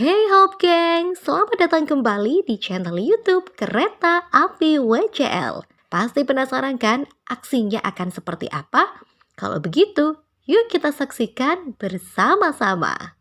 Hey Hope Gang, selamat datang kembali di channel YouTube Kereta Api WCL. Pasti penasaran kan aksinya akan seperti apa? Kalau begitu, yuk kita saksikan bersama-sama.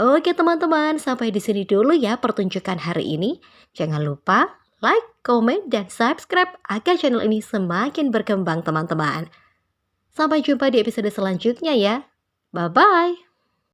Oke teman-teman, sampai di sini dulu ya pertunjukan hari ini. Jangan lupa like, komen, dan subscribe agar channel ini semakin berkembang teman-teman. Sampai jumpa di episode selanjutnya ya. Bye-bye.